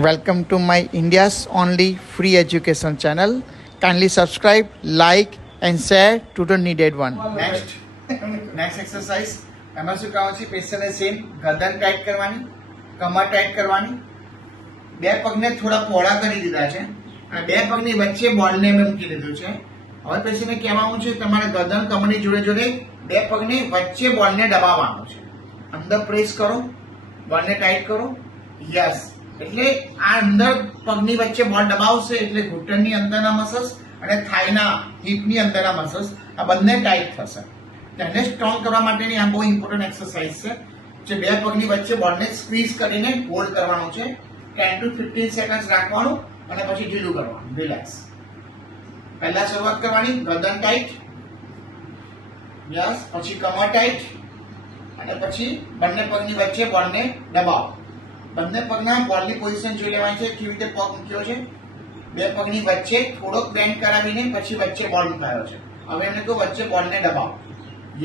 Welcome to my India's only free education channel. Kindly subscribe, like and share to the needed one. Next exercise. એમાં શું કરવાનું છે? પેશન્ટને same ગરદન tight કરવાની, કમર ટાઈટ કરવાની. બે પગને થોડા પહોળા કરી દીધા છે અને બે પગની વચ્ચે બોલને મેં મૂકી દીધું છે. હવે પેશન્ટને કહેવાનું છે તમારે ગરદન કમરની જોડે જોડે બે પગની વચ્ચે બોલને દબાવવાનું છે. અંદર પ્રેસ કરો, બોલને ટાઈટ કરો. યસ, એટલે આ અંદર પગની વચ્ચે બોલ દબાવશે એટલે ઘૂંટણની અંદરના મસલ્સ અને થાઈના હિપની અંદરના મસલ્સ આ બંને ટાઈટ થશે. તેને સ્ટ્રોંગ કરવા માટેની આ બહુ ઇમ્પોર્ટન્ટ એક્સરસાઇઝ છે જે બે પગની વચ્ચે બોલને સ્ક્વીઝ કરીને હોલ્ડ કરવાનું છે. 10 to 15 સેકન્ડ રાખવાનું અને પછી ઢીલું કરવાનું, રિલેક્સ. પહેલા શરૂઆત કરવાની ગરદન ટાઈટ, યસ, પછી કમર ટાઈટ અને પછી બંને પગની વચ્ચે બોલને દબાવો. બંને પગના બોલની પોઝિશન જોઈ લેવાની છે. કેવી રીતે પગ મૂક્યો છે, બે પગની વચ્ચે થોડોક બેન્ડ કરાવીને પછી વચ્ચે બોલ મૂકાયો છે. હવે એમને કહું વચ્ચે બોલને દબાવો.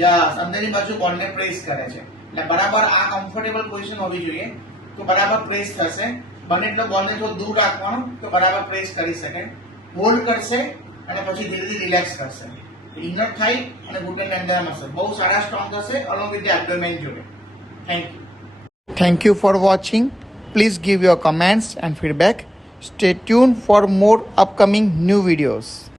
યસ, અંદરની બાજુ બોલને પ્રેસ કરે છે એટલે બરાબર આ કમ્ફર્ટેબલ પોઝિશન હોવી જોઈએ તો બરાબર પ્રેસ થશે. બને એટલે બોલને થોડું દૂર રાખવાનું તો બરાબર પ્રેસ કરી શકે. હોલ્ડ કરશે અને પછી ધીરે ધીરે રિલેક્સ કરશે. ઇનર થાઈ અને ઘૂંટણની અંદર મસલ બહુ સારા સ્ટ્રોંગ થશે અલોંગ વિથ ધ એબ્ડોમેન જોડે. Thank you. Thank you for watching. Please give your comments and feedback. Stay tuned for more upcoming new videos.